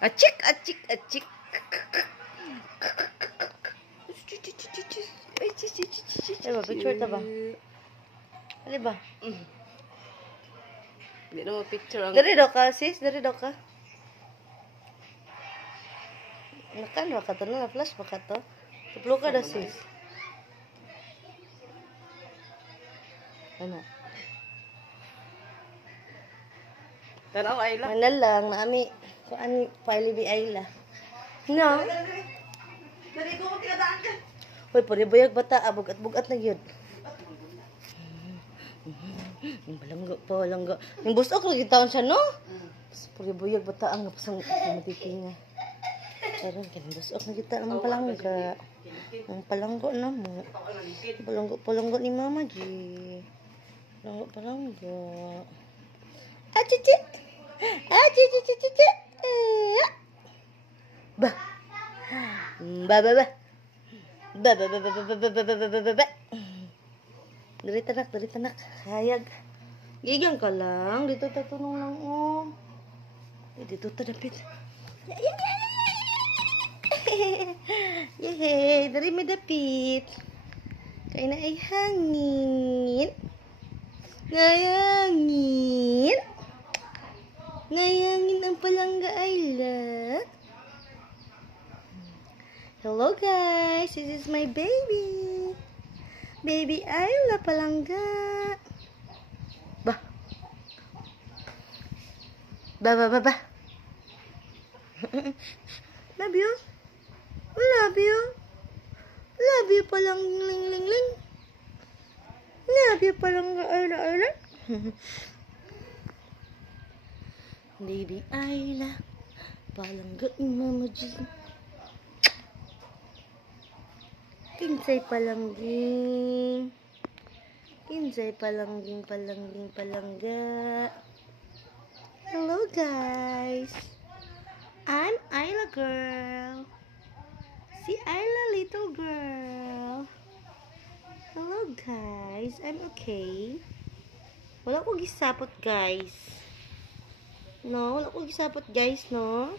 Achik, achik, achik. Ay ba, picture ta ba? Ano ba? Hindi na picture ang... Dari daw ka, sis? Dari daw ka? Nakan ba ka to? Na-flash ba ka to? Tuplo ka daw, sis. Ano? Tanaw, Ayla. Manal lang, naami. Kung ano, Piley Ayla. No? Dari ko tinadaan ka. Hoy, puribuyag bata, bugat-bugat na yun. Balanggo po, balanggo. Yung busok lagi taon siya, no? Puribuyag bata ang napasang matitinga. Karon kan busok na kita ang palangga. Ang palanggo na mo. Palanggo ni Mama G. Palanggo. Ah, cici. Ah, cici. Bah. Ba. Dari tanak. Hayag. Gigang ka lang. Dito tatunong lang, oh. Dito tadapit. Yehey, dari may dapit. Kaya na ay hangin. Ngayangin ang palangga Ayla. Hello guys, this is my baby. Baby Ayla palangga. Bah. Love you. Love you palang ling. Love you palangga Ayla. Baby Ayla palangga ni Mama G. Kinsay palangging. Palangga. Hello guys. I'm Ayla girl. Si Ayla little girl. Hello guys. I'm okay. Wala ko gisapot guys. No, wala ko gisapot guys, no?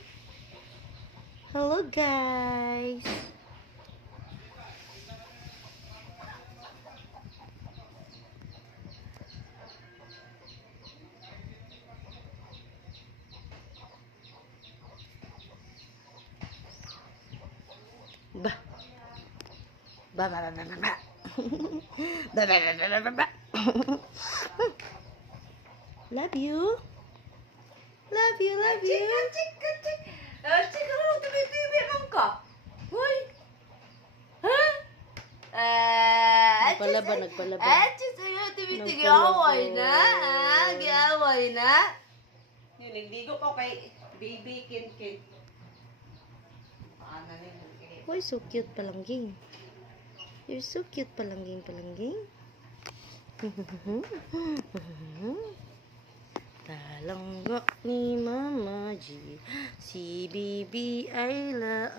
Hello guys. Ba. Love you. Cik. Cik, ano tubi-tubi man ka? Hoy. Ha? Nagpalaban. Cik, sa'yo tubi-tubi. Giaway na. Yun, nagdigo pa kay baby kin. Ano na yun? Why so cute palangging? You're so cute palangging. Talangga ni Mama G. Si Bibi Ayla.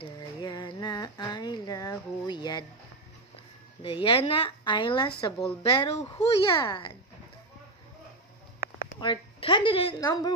Diana Ayla huyad. Diana Ayla sa Bolbero huyad. Our candidate number